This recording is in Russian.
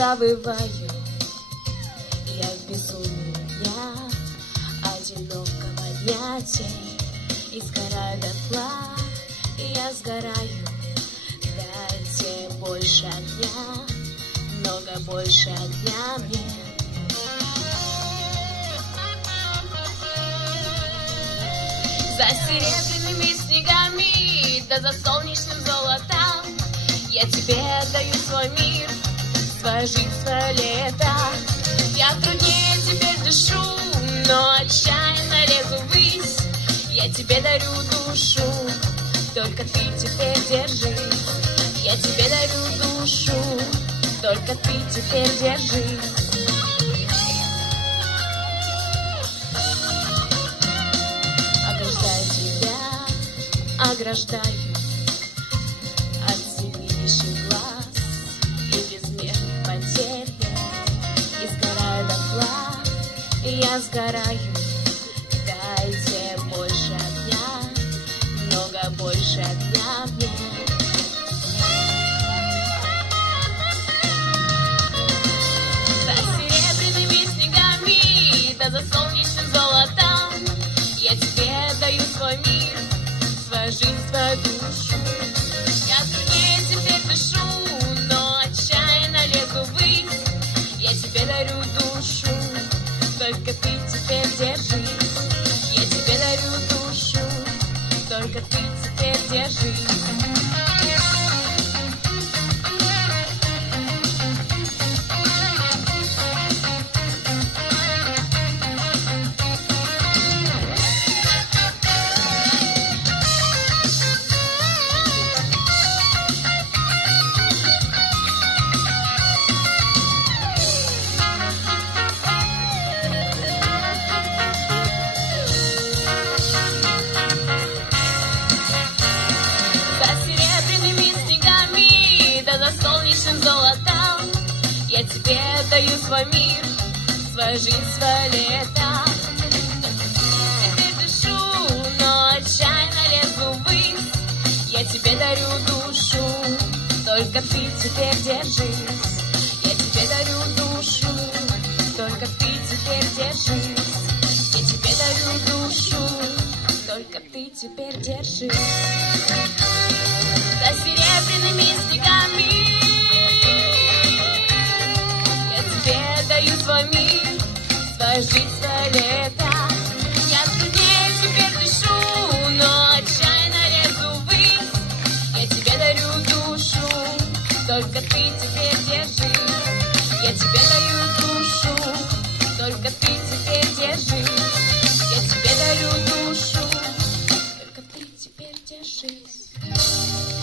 завываю. Я в безумии дня, одинокого дня тень, и сгораю дотла, и я сгораю. Дайте больше огня, много больше огня мне. За серебряными снегами, да за солнечным золотом я тебе отдаю свой мир, свою жизнь, свое лето. Я труднее теперь дышу, но отчаянно лезу ввысь. Я тебе дарю душу, только ты теперь держись. Я тебе дарю душу, только ты теперь держись. Ограждаю тебя, ограждаю от всевидящих глаз и безмерных потерь. И сгораю дотла, и я сгораю. Дайте больше огня, много больше огня мне. За серебряными снегами, да за солнечным золотом я тебе даю свой мир, свою жизнь, свою душу. Я труднее теперь дышу, но отчаянно лезу ввысь. Я тебе дарю душу, только ты теперь держись. Я тебе дарю душу, только ты теперь держись. Я тебе даю свой мир, свою жизнь, свое лето. Теперь дышу, но отчаянно лезу ввысь. Я тебе дарю душу, только ты теперь держись. Я тебе дарю душу, только ты теперь держись. Я тебе дарю душу, только ты теперь держись. За серебряными снегами даю свой мир, свою жизнь, свое лето. Я труднее теперь дышу, но отчаянно лезу ввысь. Я тебе дарю душу, только ты теперь держись. Я тебе даю душу, только ты теперь держись. Я тебе дарю душу, только ты теперь держись.